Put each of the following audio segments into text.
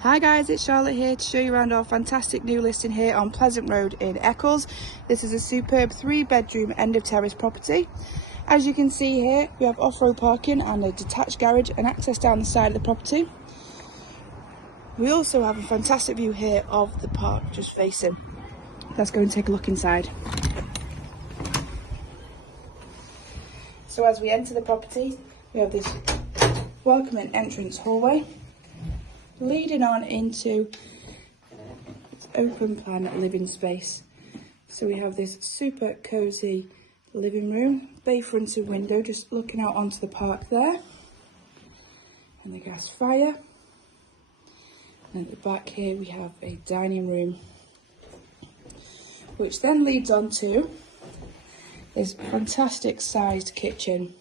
Hi guys, it's Charlotte here to show you around our fantastic new listing here on Pleasant Road in Eccles. This is a superb 3-bedroom end of terrace property. As you can see here, we have off-road parking and a detached garage and access down the side of the property. We also have a fantastic view here of the park just facing. Let's go and take a look inside. So as we enter the property, we have this welcoming entrance hallway leading on into open plan living space. So we have this super cozy living room, bay fronted window just looking out onto the park there, and the gas fire. And at the back here we have a dining room, which then leads on to this fantastic sized kitchen.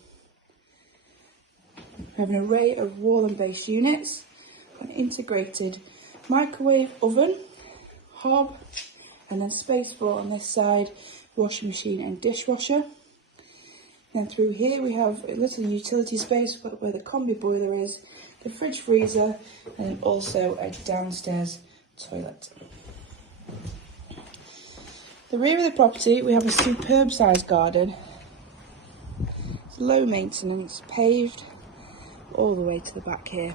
We have an array of wall and base units, an integrated microwave oven, hob, and then space for on this side, washing machine and dishwasher. Then through here we have a little utility space where the combi boiler is, the fridge freezer, and also a downstairs toilet. The rear of the property, we have a superb sized garden. It's low maintenance, paved all the way to the back here.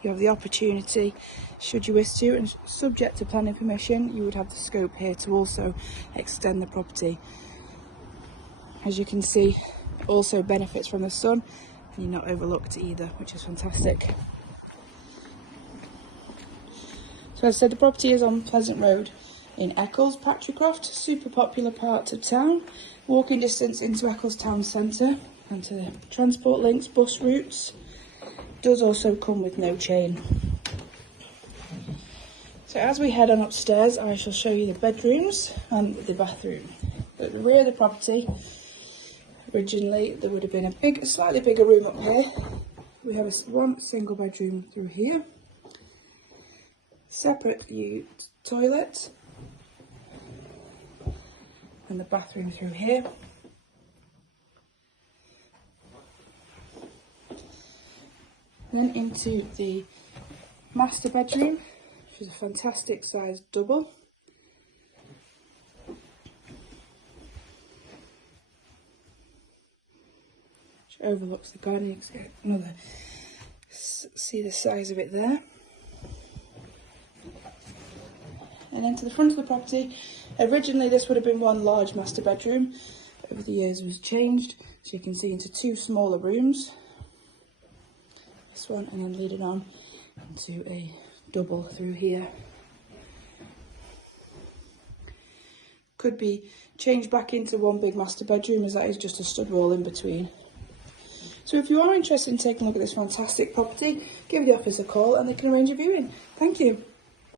You have the opportunity, should you wish to, and subject to planning permission, you would have the scope here to also extend the property. As you can see, it also benefits from the sun, and you're not overlooked either, which is fantastic. So as I said, the property is on Pleasant Road in Eccles, Patrickcroft, super popular part of town, walking distance into Eccles town centre and to the transport links, bus routes. Does also come with no chain. So as we head on upstairs, I shall show you the bedrooms and the bathroom. At the rear of the property, originally there would have been a slightly bigger room up here. We have one single bedroom through here, separate toilet, and the bathroom through here. Then into the master bedroom, which is a fantastic sized double. Which overlooks the garden. You can see the size of it there. And then to the front of the property, originally this would have been one large master bedroom. Over the years it was changed, so you can see into 2 smaller rooms. This one, and then leading on into a double through here. Could be changed back into one big master bedroom, as that is just a stud wall in between. So if you are interested in taking a look at this fantastic property, give the office a call and they can arrange a viewing. Thank you.